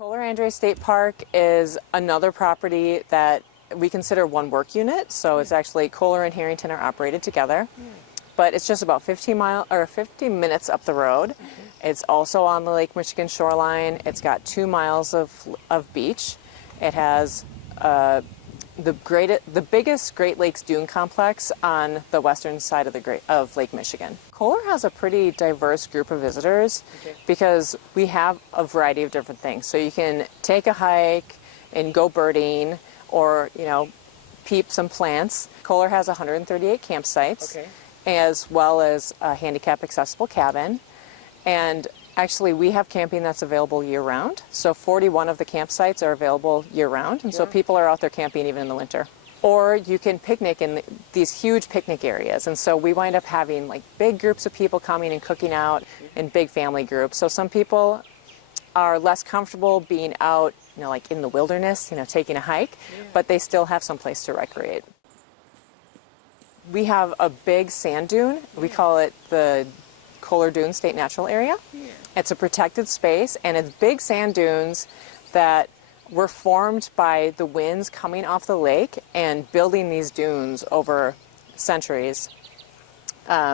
Kohler-Andrae State Park is another property that we consider one work unit, so it's actually Kohler and Harrington are operated together. But it's just about 15 minutes up the road. It's also on the Lake Michigan shoreline. It's got 2 miles of beach. It has the biggest Great Lakes dune complex on the western side of Lake Michigan. Kohler has a pretty diverse group of visitors because we have a variety of different things. So you can take a hike and go birding, or peep some plants. Kohler has 138 campsites, as well as a handicap accessible cabin. And actually, we have camping that's available year-round. So 41 of the campsites are available year-round, and so people are out there camping even in the winter. Or you can picnic in these huge picnic areas, and so we wind up having like big groups of people coming and cooking out in big family groups. So some people are less comfortable being out, like in the wilderness, taking a hike, but they still have some place to recreate. We have a big sand dune. We call it the Kohler Dune State Natural Area. It's a protected space, and it's big sand dunes that were formed by the winds coming off the lake and building these dunes over centuries.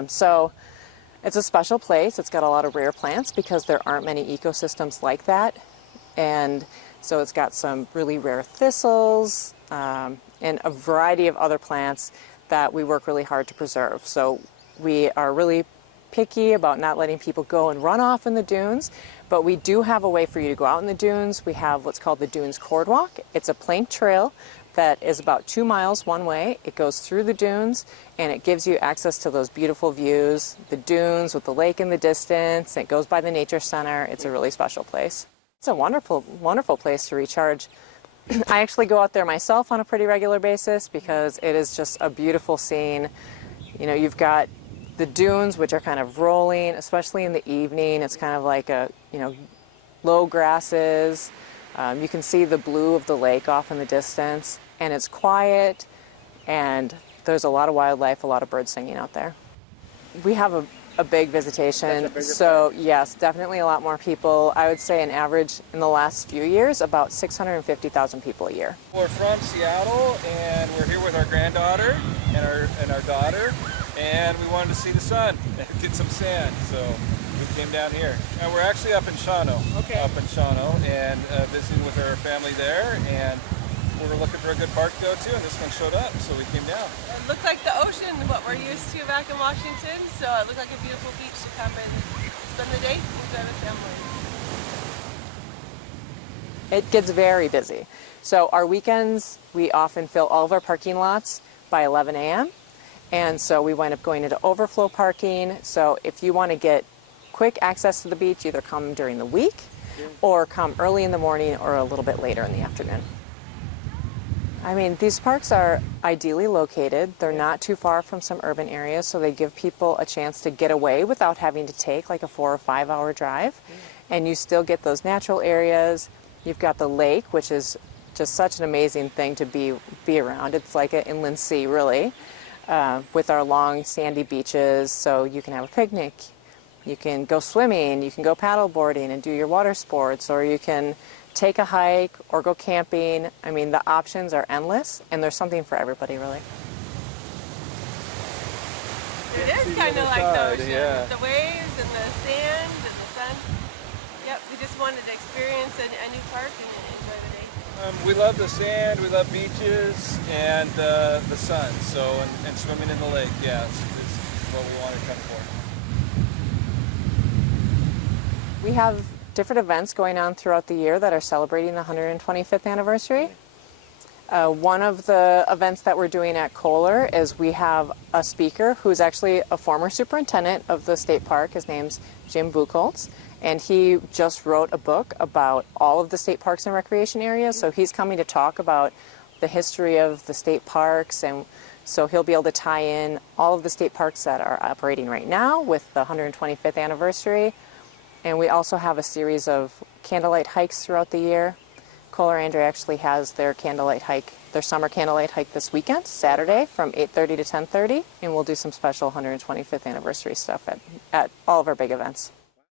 So it's a special place. It's got a lot of rare plants because there aren't many ecosystems like that. And so it's got some really rare thistles and a variety of other plants that we work really hard to preserve. So we are really picky about not letting people go and run off in the dunes, but we do have a way for you to go out in the dunes. We have what's called the Dunes Cord Walk. It's a plank trail that is about 2 miles one way. It goes through the dunes, and it gives you access to those beautiful views, the dunes with the lake in the distance. It goes by the nature center. It's a really special place. It's a wonderful, wonderful place to recharge. I actually go out there myself on a pretty regular basis because it is just a beautiful scene. You've got the dunes, which are kind of rolling, especially in the evening. It's kind of like low grasses. You can see the blue of the lake off in the distance, and it's quiet, and there's a lot of wildlife, a lot of birds singing out there. We have a big visitation, so yes, definitely a lot more people. I would say an average in the last few years, about 650,000 people a year. We're from Seattle, and we're here with our granddaughter and our daughter, and we wanted to see the sun and get some sand, so we came down here. And we're actually up in Shawano, and visiting with our family there, and we were looking for a good park to go to, and this one showed up, so we came down. It looked like the ocean, what we're used to back in Washington, so it looked like a beautiful beach to come and spend the day with the family. It gets very busy. So our weekends, we often fill all of our parking lots by 11 a.m., and so we wind up going into overflow parking. So if you want to get quick access to the beach, either come during the week or come early in the morning or a little bit later in the afternoon. I mean, these parks are ideally located. They're not too far from some urban areas, so they give people a chance to get away without having to take like a 4 or 5 hour drive. And you still get those natural areas. You've got the lake, which is just such an amazing thing to be around. It's like an inland sea, really, with our long sandy beaches. So you can have a picnic, you can go swimming, you can go paddle boarding and do your water sports, or you can take a hike or go camping. I mean, the options are endless, and there's something for everybody, really. It is kind of like the ocean, with the waves and the sand and the sun. Yep, we just wanted to experience a new park and enjoy the day. We love the sand, we love beaches, and the sun, and swimming in the lake, is what we wanted to come for. We have different events going on throughout the year that are celebrating the 125th anniversary. One of the events that we're doing at Kohler is we have a speaker who's actually a former superintendent of the state park. His name's Jim Buchholz, and he just wrote a book about all of the state parks and recreation areas. So he's coming to talk about the history of the state parks, and so he'll be able to tie in all of the state parks that are operating right now with the 125th anniversary. And we also have a series of candlelight hikes throughout the year. Kohler-Andrae actually has their summer candlelight hike this weekend, Saturday, from 8:30 to 10:30, and we'll do some special 125th anniversary stuff at all of our big events.